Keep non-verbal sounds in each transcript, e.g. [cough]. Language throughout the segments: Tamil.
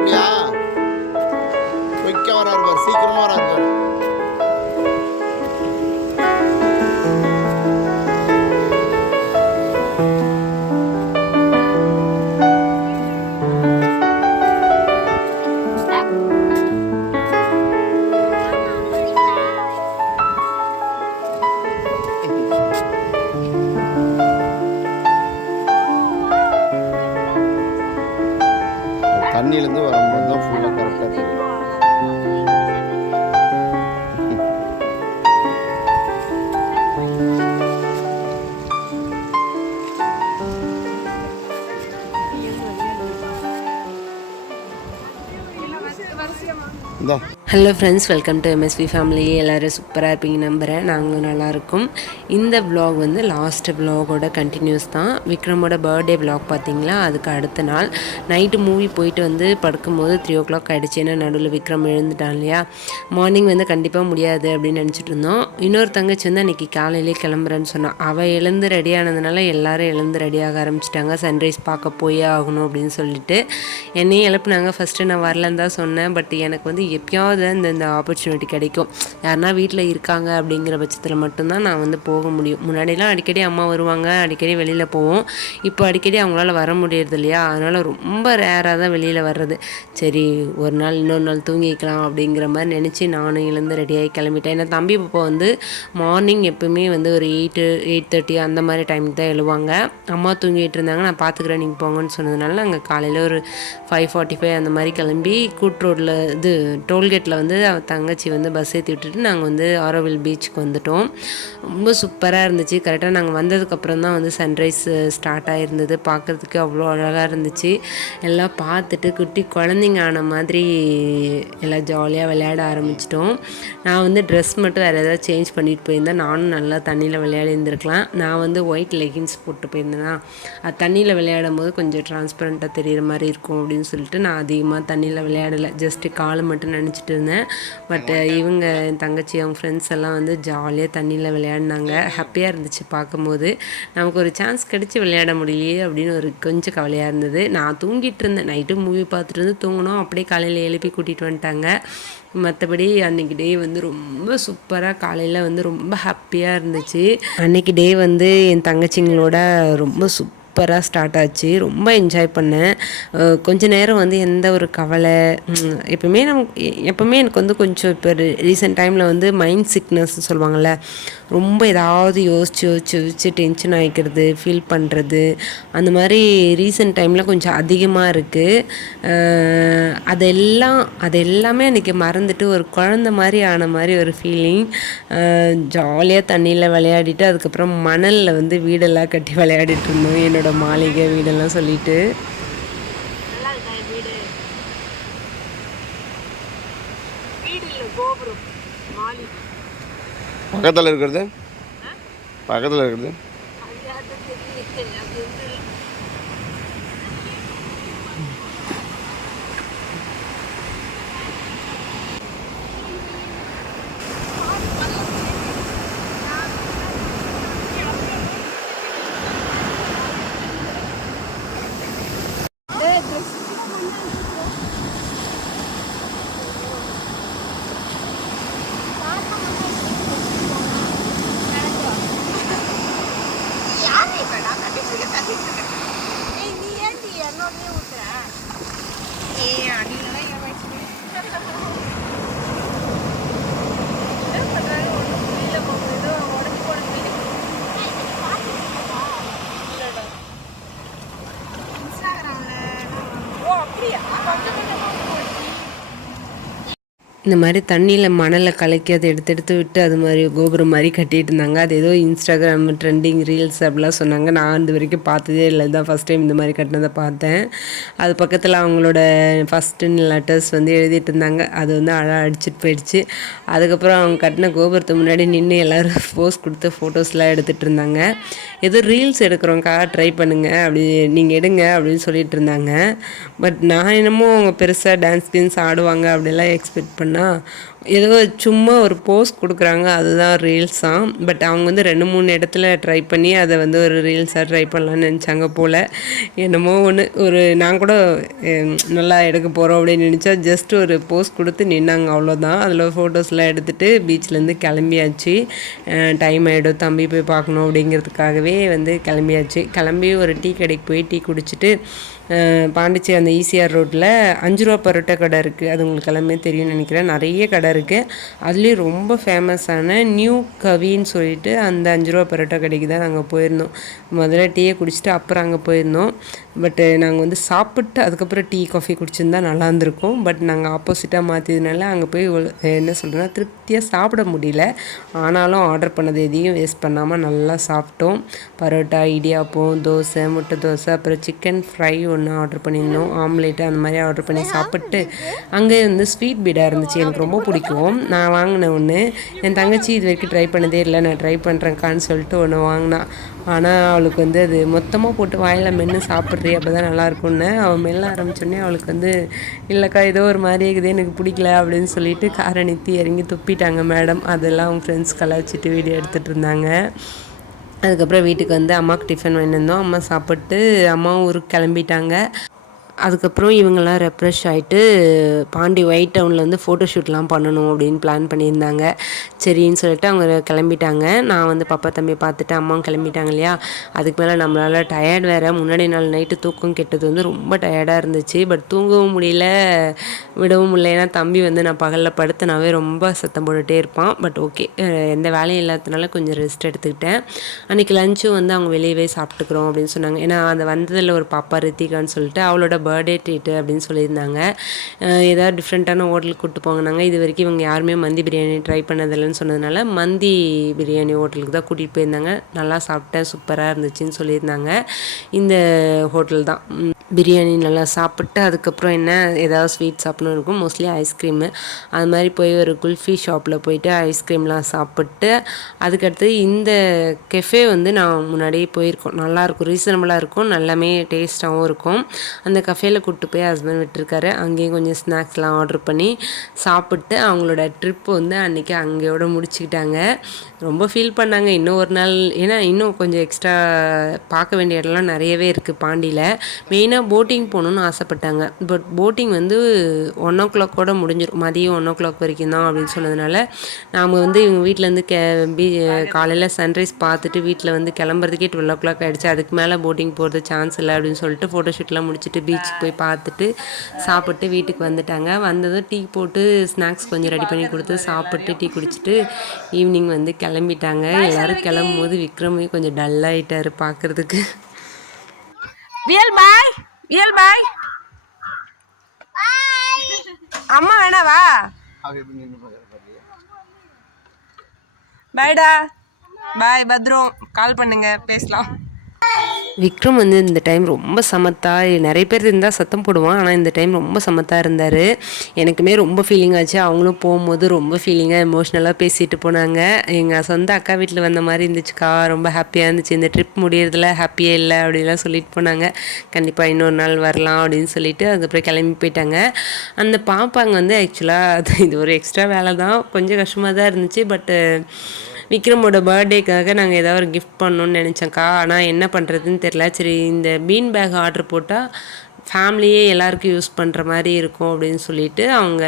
வராப்லையா குயிக்காக வராரு பாரு சீக்கிரமாக வராரு 감사합니다. Hello friends welcome to MSV family எல்லோரும் சூப்பராக இருப்பீங்க நம்புகிறேன் நாங்கள் நல்லாயிருக்கும் இந்த விலாக் வந்து லாஸ்ட் விலாகோட கண்டினியூஸ் தான். விக்ரமோட பர்த்டே விலாக் பார்த்தீங்களா? அதுக்கு அடுத்த நாள் நைட்டு மூவி போயிட்டு வந்து படுக்கும்போது த்ரீ ஓ கிளாக் ஆகிடுச்சு ஏன்னா நடுவில் விக்ரம் எழுந்துட்டான் இல்லையா? மார்னிங் வந்து கண்டிப்பாக முடியாது அப்படின்னு நினச்சிட்டு இருந்தோம். இன்னொரு தங்கச்சி வந்து அன்றைக்கி காலையிலே கிளம்புறேன்னு சொன்னான். அவள் எழுந்து ரெடி ஆனதுனால எல்லாரும் எழுந்து ரெடியாக ஆரம்பிச்சிட்டாங்க. சன்ரைஸ் பார்க்க போயே ஆகணும் அப்படின்னு சொல்லிட்டு. என்னையும் எழுப்புனாங்க. ஃபஸ்ட்டு நான் வரலன்னு தான் சொன்னேன். பட் எனக்கு வந்து எப்பயாவது இந்த இந்த ஆப்பர்ச்சுனிட்டி கிடைக்கும். யாருன்னா வீட்டில் இருக்காங்க அப்படிங்கிற பட்சத்தில் மட்டும்தான் நான் வந்து போக முடியும். முன்னாடிலாம் அடிக்கடி அம்மா வருவாங்க அடிக்கடி வெளியில் போவோம். இப்போ அடிக்கடி அவங்களால வர முடியறது இல்லையா? அதனால் ரொம்ப ரேராக தான் வெளியில் வர்றது. சரி ஒரு நாள் இன்னொரு நாள் தூங்கிக்கலாம் அப்படிங்கிற மாதிரி நினச்சி நானும் எழுந்து ரெடியாகி கிளம்பிட்டேன். ஏன்னா தம்பி பாப்பா வந்து மார்னிங் எப்பவுமே வந்து ஒரு எயிட்டு எயிட் தேர்ட்டி அந்த மாதிரி டைமுக்கு தான் எழுவாங்க. அம்மா தூங்கிட்டு இருந்தாங்க நான் பார்த்துக்குறேன் நீங்கள் போங்கன்னு சொன்னதுனால நாங்கள் காலையில் ஒரு ஃபைவ் ஃபார்ட்டி ஃபைவ் அந்த மாதிரி கிளம்பி கூட் ரோட்டில் இது டோல்கேட்டில் வந்து அவள் தங்கச்சி வந்து பஸ் ஏற்றி விட்டுட்டு நாங்கள் வந்து ஆரோவில் பீச்சுக்கு வந்துட்டோம். ரொம்ப சூப்பராக இருந்துச்சு. கரெக்டாக நாங்கள் வந்ததுக்கப்புறம் தான் வந்து சன்ரைஸ் ஸ்டார்ட் ஆகிருந்தது பார்க்குறதுக்கு அவ்வளோ அழகாக இருந்துச்சு. எல்லாம் பார்த்துட்டு குட்டி குழந்தைங்க ஆன மாதிரி எல்லாம் ஜாலியாக விளையாட ஆரம்பிச்சிட்டோம். நான் வந்து ட்ரெஸ் மட்டும் வேறு ஏதாவது சேஞ்ச் பண்ணிட்டு போயிருந்தேன். நானும் நல்லா தண்ணியில் விளையாடி இருந்திருக்கலாம். நான் வந்து ஒயிட் லெகின்ஸ் போட்டு போயிருந்தேன்னா அது தண்ணியில் விளையாடும் போது கொஞ்சம் டிரான்ஸ்பரண்ட்டாக தெரிகிற மாதிரி இருக்கும் அப்படின்னு சொல்லிட்டு நான் அதிகமாக தண்ணியில் விளையாடலை. ஜஸ்ட்டு காலை மட்டும் நினச்சிட்டு இருந்தேன். பட் இவங்க என் தங்கச்சி அவங்க ஃப்ரெண்ட்ஸ் எல்லாம் வந்து ஜாலியாக தண்ணியில் விளையாடினாங்க. ஹாப்பியாக இருந்துச்சு பார்க்கும்போது. நமக்கு ஒரு சான்ஸ் கிடச்சி விளையாட முடியலையே அப்படின்னு ஒரு கொஞ்சம் கவலையாக இருந்தது. நான் தூங்கிட்டு இருந்தேன். நைட்டு மூவி பார்த்துட்டு வந்து தூங்கினோம். அப்படியே காலையில் எழுப்பி கூட்டிகிட்டு வந்துட்டாங்க. மற்றபடி அன்றைக்கி டே வந்து ரொம்ப சூப்பராக காலையில் வந்து ரொம்ப ஹாப்பியாக இருந்துச்சு. அன்றைக்கி டே வந்து என் தங்கச்சிங்களோட ரொம்ப சூப்பராக ஸ்டார்ட் ஆச்சு. ரொம்ப என்ஜாய் பண்ணேன். கொஞ்ச நேரம் வந்து எந்த ஒரு கவலை எப்பவுமே நமக்கு எ- எப்பவுமே எனக்கு வந்து கொஞ்சம் இப்போ ரீசெண்ட் டைமில் வந்து மைண்ட் சிக்னஸ் சொல்லுவாங்கள்ல ரொம்ப ஏதாவது யோசிச்சு யோசிச்சு யோசிச்சு டென்ஷன் ஆகிக்கிறது ஃபீல் பண்ணுறது அந்த மாதிரி ரீசெண்ட் டைமில் கொஞ்சம் அதிகமாக இருக்குது அதெல்லாம் அது எல்லாமே அன்றைக்கி மறந்துட்டு ஒரு குழந்த மாதிரி ஆன மாதிரி ஒரு ஃபீலிங் ஜாலியாக தண்ணியில் விளையாடிட்டு அதுக்கப்புறம் மணலில் வந்து வீடெல்லாம் கட்டி விளையாடிட்டு இருந்தோம். என்னோட மாளிகை வீடெல்லாம் சொல்லிட்டு. பக்கத்தில் இருக்கிறது? பக்கத்தில் இருக்கிறது? 屁啊！放屁！இந்த மாதிரி தண்ணியில் மணலை கலக்கி அதை எடுத்து எடுத்து விட்டு அது மாதிரி கோபுரம் மாதிரி கட்டிட்டு இருந்தாங்க. அது ஏதோ இன்ஸ்டாகிராம் ட்ரெண்டிங் ரீல்ஸ் அப்படிலாம் சொன்னாங்க. நான் இது வரைக்கும் பார்த்ததே இல்லை. தான் ஃபஸ்ட் டைம் இந்த மாதிரி கட்டினதை பார்த்தேன். அது பக்கத்தில் அவங்களோட ஃபஸ்ட்டு லெட்டர்ஸ் வந்து எழுதிட்டு இருந்தாங்க. அது வந்து அழகாக அடிச்சிட்டு போயிடுச்சு. அதுக்கப்புறம் அவங்க கட்டின கோபுரத்து முன்னாடி நின்று எல்லோரும் போஸ் கொடுத்து ஃபோட்டோஸ்லாம் எடுத்துகிட்டு இருந்தாங்க. ஏதோ ரீல்ஸ் எடுக்கிறோங்க்கா ட்ரை பண்ணுங்கள் அப்படி நீங்கள் எடுங்க அப்படின்னு சொல்லிட்டு இருந்தாங்க. பட் நான் என்னமோ அவங்க பெருசாக டான்ஸ் கீன்ஸ் ஆடுவாங்க அப்படிலாம் எக்ஸ்பெக்ட் பண்ண না ஏதோ சும்மா ஒரு போஸ்ட் கொடுக்குறாங்க அதுதான் ரீல்ஸாக பட் அவங்க வந்து ரெண்டு மூணு இடத்துல ட்ரை பண்ணி அதை வந்து ஒரு ரீல்ஸாக ட்ரை பண்ணலான்னு நினச்சாங்க போல். என்னமோ ஒன்று ஒரு நான் கூட நல்லா எடுக்க போகிறோம் அப்படின்னு நினச்சா ஜஸ்ட் ஒரு போஸ்ட் கொடுத்து நின்னாங்க அவ்வளோதான் அதில் ஃபோட்டோஸ்லாம் எடுத்துகிட்டு பீச்லேருந்து கிளம்பியாச்சு. டைம் ஆகிடும் தம்பி போய் பார்க்கணும் அப்படிங்கிறதுக்காகவே வந்து கிளம்பியாச்சு. கிளம்பி ஒரு டீ கடைக்கு போய் டீ குடிச்சிட்டு பாண்டிச்சேரி அந்த ஈசிஆர் ரோட்டில் அஞ்சு ரூபா பரோட்டா கடை இருக்குது அது உங்களுக்கு எல்லாமே தெரியும்னு நினைக்கிறேன். நிறைய கடை இருக்குது அதுலேயும் ரொம்ப ஃபேமஸான நியூ கவின்னு சொல்லிட்டு அந்த அஞ்சு ரூபா பரோட்டா கடைக்கு தான் நாங்கள் போயிருந்தோம். முதல்ல டீயை குடிச்சிட்டு அப்புறம் அங்கே போயிருந்தோம். பட்டு நாங்கள் வந்து சாப்பிட்டு அதுக்கப்புறம் டீ காஃபி குடிச்சிருந்தா நல்லா இருந்திருக்கும். பட் நாங்கள் ஆப்போசிட்டாக மாற்றியதுனால அங்கே போய் என்ன சொல்கிறேன்னா திருப்தியாக சாப்பிட முடியல. ஆனாலும் ஆர்டர் பண்ணது எதையும் வேஸ்ட் பண்ணாமல் நல்லா சாப்பிட்டோம். பரோட்டா இடியாப்பம் தோசை முட்டை தோசை அப்புறம் சிக்கன் ஃப்ரை ஒன்று ஆர்டர் பண்ணியிருந்தோம். ஆம்லேட்டு அந்த மாதிரி ஆர்டர் பண்ணி சாப்பிட்டு அங்கே வந்து ஸ்வீட் பீடாக இருந்துச்சு. எனக்கு ரொம்ப பிடிக்கும். நான் வாங்கின ஒன்று என் தங்கச்சி இது வரைக்கும் ட்ரை பண்ணதே இல்லை. நான் ட்ரை பண்ணுறேன்க்கான்னு சொல்லிட்டு ஒன்று வாங்கினா. ஆனால் அவளுக்கு வந்து அது மொத்தமாக போட்டு வாயில் மென்று சாப்பிட்றீ அப்போ தான் நல்லாயிருக்கும்னு அவன் மெல்ல ஆரம்பித்தோடனே அவளுக்கு வந்து இல்லைக்கா ஏதோ ஒரு மாதிரி இருக்குது. எனக்கு பிடிக்கல அப்படின்னு சொல்லிட்டு காரை நிறுத்தி இறங்கி துப்பிட்டாங்க மேடம் அதெல்லாம் அவங்க ஃப்ரெண்ட்ஸ் கலாய்ச்சிட்டு வீடியோ எடுத்துகிட்டு இருந்தாங்க. அதுக்கப்புறம் வீட்டுக்கு வந்து அம்மாவுக்கு டிஃபன் வாங்கிட்டு வந்தோம். அம்மா சாப்பிட்டு அம்மாவும் ஊருக்கு கிளம்பிட்டாங்க. அதுக்கப்புறம் இவங்கெல்லாம் ரெப்ரெஷ் ஆகிட்டு பாண்டி ஒயிட் டவுனில் வந்து ஃபோட்டோஷூட்லாம் பண்ணணும் அப்படின்னு பிளான் பண்ணியிருந்தாங்க. சரின்னு சொல்லிட்டு அவங்க கிளம்பிட்டாங்க. நான் வந்து பாப்பா தம்பி பார்த்துட்டு அம்மாவும் கிளம்பிட்டாங்க இல்லையா? அதுக்கு மேலே நம்மளால் டயர்ட் வேறு. முன்னாடி நாள் நைட்டு தூக்கம் கெட்டது வந்து ரொம்ப டயர்டாக இருந்துச்சு. பட் தூங்கவும் முடியல விடவும் முடியல. ஏன்னா தம்பி வந்து நான் பகலில் படுத்தனாவே ரொம்ப சத்தம் போட்டுகிட்டே இருப்பான். பட் ஓகே எந்த வேலையும் இல்லாததுனால கொஞ்சம் ரெஸ்ட் எடுத்துக்கிட்டேன். அன்றைக்கி லஞ்சும் வந்து அவங்க வெளியவே சாப்பிட்டுக்கிறோம் அப்படின்னு சொன்னாங்க. ஏன்னா அந்த வந்ததில் ஒரு பாப்பா ரித்திகான்னு சொல்லிட்டு அவளோட பர்த்டே ட்ரீட்டு அப்படின்னு சொல்லியிருந்தாங்க. ஏதாவது டிஃப்ரெண்ட்டான ஹோட்டலுக்கு கூப்பிட்டு போங்கனாங்க இது வரைக்கும் இவங்க யாருமே மந்தி பிரியாணி ட்ரை பண்ணதில்லைன்னு சொன்னதுனால மந்தி பிரியாணி ஹோட்டலுக்கு தான் கூட்டிகிட்டு போயிருந்தாங்க. நல்லா சாப்பிட்டேன். சூப்பராக இருந்துச்சுன்னு சொல்லியிருந்தாங்க. இந்த ஹோட்டல் தான். பிரியாணி நல்லா சாப்பிட்டு அதுக்கப்புறம் என்ன ஏதாவது ஸ்வீட் சாப்பிடணும் இருக்கும். மோஸ்ட்லி ஐஸ்கிரீமு அது மாதிரி போய் ஒரு குல்ஃபி ஷாப்பில் போயிட்டு ஐஸ்கிரீம்லாம் சாப்பிட்டு அதுக்கடுத்து இந்த கெஃபே வந்து நான் முன்னாடியே போயிருக்கோம். நல்லாயிருக்கும் ரீசனபிளாக இருக்கும். நல்லாமே டேஸ்ட்டாகவும் இருக்கும். அந்த கஃபேல கூப்பிட்டு போய் ஹஸ்பண்ட் விட்டுருக்காரு. அங்கேயும் கொஞ்சம் ஸ்நாக்ஸ்லாம் ஆர்டர் பண்ணி சாப்பிட்டு அவங்களோட ட்ரிப் வந்து அன்றைக்கி அங்கேயோட முடிச்சுக்கிட்டாங்க. ரொம்ப ஃபீல் பண்ணாங்க. இன்னும் ஒரு நாள் ஏன்னா இன்னும் கொஞ்சம் எக்ஸ்ட்ரா பார்க்க வேண்டிய இடம்லாம் நிறையவே இருக்குது பாண்டியில். மெயினாக போட்டிங் போகணுன்னு ஆசைப்பட்டாங்க. பட் போட்டிங் வந்து ஒன் ஓ கிளாக்கோட முடிஞ்சிடும் மதியம் ஒன் ஓ கிளாக் வரைக்கும் தான் அப்படின்னு சொன்னதுனால நாம் வந்து இவங்க வீட்டிலேருந்து கே பீ காலையில் சன்ரைஸ் பார்த்துட்டு வீட்டில் வந்து கிளம்புறதுக்கே டுவெல் ஓ கிளாக் ஆகிடுச்சு அதுக்கு மேலே போட்டிங் போகிறது சான்ஸ் இல்லை அப்படின்னு சொல்லிட்டு ஃபோட்டோஷூட்லாம் முடிச்சுட்டு பீச்சுக்கு போய் பார்த்துட்டு சாப்பிட்டு வீட்டுக்கு வந்துட்டாங்க. வந்ததும் டீ போட்டு ஸ்நாக்ஸ் கொஞ்சம் ரெடி பண்ணி கொடுத்து சாப்பிட்டு டீ குடிச்சிட்டு ஈவினிங் வந்து கிளம்பிட்டாங்க. எல்லாரும் கிளம்பும் போது விக்ரமே கொஞ்சம் டல்லாகிட்டாரு பார்க்குறதுக்கு. வியல் பாய் வியல் பாய் அம்மா வேணாவா பாய்டா பாய் பத்ரம் கால் பண்ணுங்க பேசலாம். விக்ரம் வந்து இந்த டைம் ரொம்ப சமத்தாக நிறைய பேர் இருந்தால் சத்தம் போடுவான் ஆனால் இந்த டைம் ரொம்ப சமத்தாக இருந்தார். எனக்குமே ரொம்ப ஃபீலிங் ஆச்சு. அவங்களும் போகும்போது ரொம்ப ஃபீலிங்காக எமோஷ்னலாக பேசிட்டு போனாங்க. எங்கள் சொந்த அக்கா வீட்டில் வந்த மாதிரி இருந்துச்சுக்கா ரொம்ப ஹாப்பியாக இருந்துச்சு. இந்த ட்ரிப் முடியறதுல ஹாப்பியே இல்லை அப்படிலாம் சொல்லிட்டு போனாங்க. கண்டிப்பாக இன்னொரு நாள் வரலாம் அப்படின்னு சொல்லிட்டு அதுக்கப்புறம் கிளம்பி போயிட்டாங்க. அந்த பாப்பாங்க வந்து ஆக்சுவலாக அது இது ஒரு எக்ஸ்ட்ரா வேலை தான் கொஞ்சம் கஷ்டமாக தான் இருந்துச்சு பட்டு விக்ரமோட பர்த்டேக்காக நாங்கள் ஏதாவது ஒரு கிஃப்ட் பண்ணணும்னு நினச்சோங்க்கா ஆனால் என்ன பண்ணுறதுன்னு தெரில சரி இந்த பீன் பேக் ஆர்டர் போட்டால் ஃபேமிலியே எல்லாருக்கும் யூஸ் பண்ணுற மாதிரி இருக்கும் அப்படின்னு சொல்லிட்டு அவங்க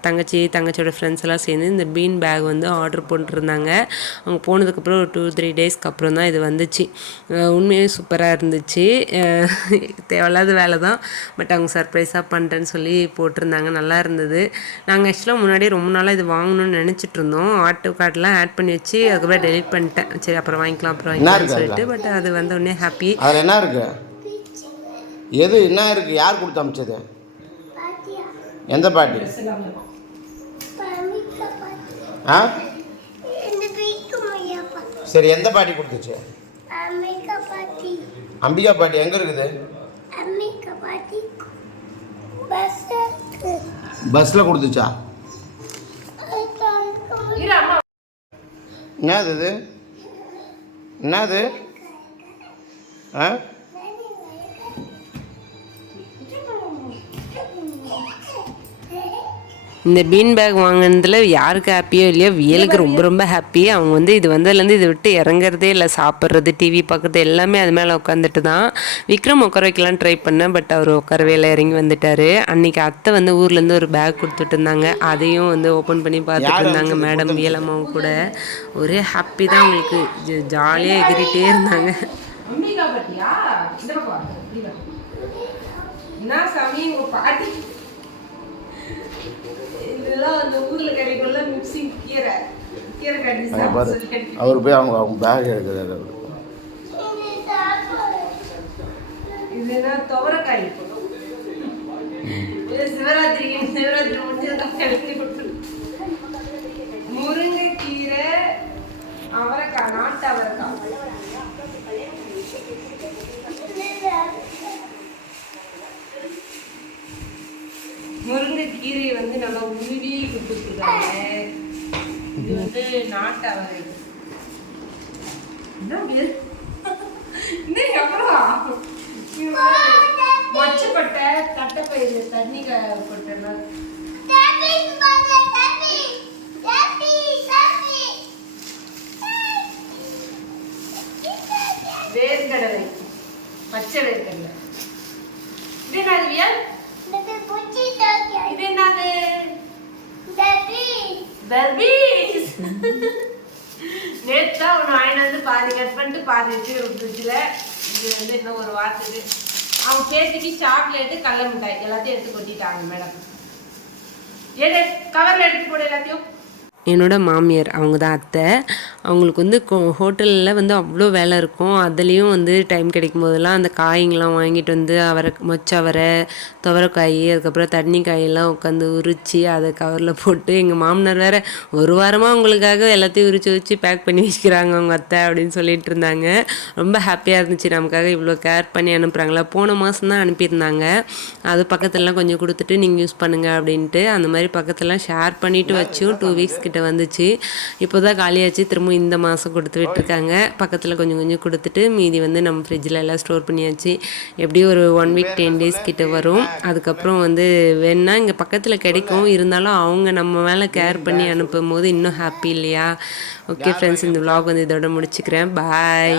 தங்கச்சி தங்கச்சியோட ஃப்ரெண்ட்ஸ் எல்லாம் சேர்ந்து இந்த பீன் பேக் வந்து ஆர்டர் போட்டிருந்தாங்க. அவங்க போனதுக்கப்புறம் ஒரு டூ த்ரீ டேஸ்க்கு அப்புறம் தான் இது வந்துச்சு. அஹ் உண்மையாகவே சூப்பராக இருந்துச்சு. தேவையில்லாத வேலை தான். பட் அவங்க சர்ப்ரைஸாக பண்ணுறேன்னு சொல்லி போட்டிருந்தாங்க. நல்லா இருந்தது. நாங்கள் ஆக்சுவலாக முன்னாடியே ரொம்ப நாளாக இது வாங்கணும்னு நினச்சிட்டு இருந்தோம். ஆட்டோ கார்டெலாம் ஆட் பண்ணி வச்சு அதுக்கப்புறம் டெலிட் பண்ணிட்டேன். சரி அப்புறம் வாங்கிக்கலாம் அப்புறம் வாங்கிக்கலாம்னு சொல்லிட்டு. பட் அது வந்த உடனே ஹாப்பி என்ன இருக்கு? எது என்ன இருக்கு? யார் கொடுத்து அமிச்சது? எந்த பாட்டி? ஆ? சரி எந்த பாட்டி கொடுத்துச்சு? அம்பிகா பாட்டி எங்கே இருக்குது? பஸ்ஸில் கொடுத்துச்சா? என்னது இது? என்னது? ஆ? இந்த பீன் பேக் வாங்கினதுல யாருக்கு ஹாப்பியோ இல்லையோ வியலுக்கு ரொம்ப ரொம்ப ஹாப்பி அவங்க வந்து இது வந்ததுலேருந்து இதை விட்டு இறங்குறதே இல்லை. சாப்பிட்றது டிவி பார்க்குறது எல்லாமே அது மேலே உட்காந்துட்டு தான். விக்ரம் உட்கார வைக்கலாம் ட்ரை பண்ணேன் பட் அவர் உட்காரவே இல்லை. இறங்கி வந்துட்டாரு. அன்னைக்கு அத்தை வந்து ஊர்லேருந்து ஒரு பேக் கொடுத்துட்டு இருந்தாங்க. அதையும் வந்து ஓப்பன் பண்ணி பார்த்துட்டு இருந்தாங்க மேடம் வியலம்மாவும் கூட. ஒரே ஹாப்பி தான் அவங்களுக்கு. ஜாலியாக எகிரிட்டே இருந்தாங்க. என்ன சாமி? உங்க பாட்டி இதெல்லாம் அந்த ஊர்ல கிடைக்கும்ல மிக்ஸி கீரை. கீரை கட்டி அவர் போய் அவங்க அவங்க பேக் எடுக்கிறாரு அவர். இது என்ன துவரக்காய் சிவராத்திரிக்கு சிவராத்திரி முடிஞ்சதுக்கு கிளம்பி கொடுத்துரு முருங்கைக்கீரை முருங்கைக்கீரையை வந்து நல்லா உருவி கொடுத்துருக்காங்க. இது வந்து நாட்டு அவரை. என்ன பேர் இன்னும் அப்புறம்? மொச்சப்பட்டை தட்டைப்பயிறு தண்ணி போட்டெல்லாம் வேர்க்கடலை பச்சை வேர்க்கடலை. இதே என்னது வியல் இது என்னது பர்பீஸ் [laughs] நேற்று தான் ஒன்று வாங்கிட்டு வந்து பாதி கட் பண்ணிட்டு பாதி வச்சு ஃப்ரிட்ஜில் இது வந்து இன்னும் ஒரு வாரத்துக்கு. அவங்க பேத்திக்கு சாக்லேட்டு கடல மிட்டாய் எல்லாத்தையும் எடுத்து கொட்டிட்டாங்க மேடம் ஏடே கவரில் எடுத்து போடு எல்லாத்தையும். என்னோட மாமியார் அவங்க தான் அத்தை. அவங்களுக்கு வந்து ஹோட்டலில் வந்து அவ்வளோ வேலை இருக்கும். அதுலேயும் வந்து டைம் கிடைக்கும் போதெல்லாம் அந்த காய்ங்கெலாம் வாங்கிட்டு வந்து அவரை மொச்சவரை துவரைக்காய் அதுக்கப்புறம் தண்ணி காயெல்லாம் உட்காந்து உரித்து அதை கவரில் போட்டு எங்கள் மாமனார் வேறு ஒரு வாரமாக அவங்களுக்காக எல்லாத்தையும் உரித்து வச்சு பேக் பண்ணி வச்சுக்கிறாங்க அவங்க அத்தை அப்படின்னு சொல்லிட்டு இருந்தாங்க. ரொம்ப ஹாப்பியாக இருந்துச்சு. நமக்காக இவ்வளோ கேர் பண்ணி அனுப்புகிறாங்களா போன மாதம் தான் அனுப்பியிருந்தாங்க. அது பக்கத்துலலாம் கொஞ்சம் கொடுத்துட்டு நீங்கள் யூஸ் பண்ணுங்கள் அப்படின்ட்டு அந்த மாதிரி பக்கத்துலலாம் ஷேர் பண்ணிவிட்டு வச்சும் டூ வீக்ஸ் கிட்ட வந்துச்சு. இப்போ தான் காலியாச்சு. திரும்ப இந்த மாதம் கொடுத்து விட்டுருக்காங்க. பக்கத்தில் கொஞ்சம் கொஞ்சம் கொடுத்துட்டு மீதி வந்து நம்ம ஃப்ரிட்ஜில் எல்லாம் ஸ்டோர் பண்ணியாச்சு. எப்படியும் ஒரு ஒன் வீக் டென் டேஸ் கிட்ட வரும். அதுக்கப்புறம் வந்து வேணால் இங்கே பக்கத்தில் கிடைக்கும். இருந்தாலும் அவங்க நம்ம மேலே கேர் பண்ணி அனுப்பும் போது இன்னும் ஹாப்பி இல்லையா? ஓகே ஃப்ரெண்ட்ஸ் இந்த vlog வந்து இதோட முடிச்சுக்கிறேன். பாய்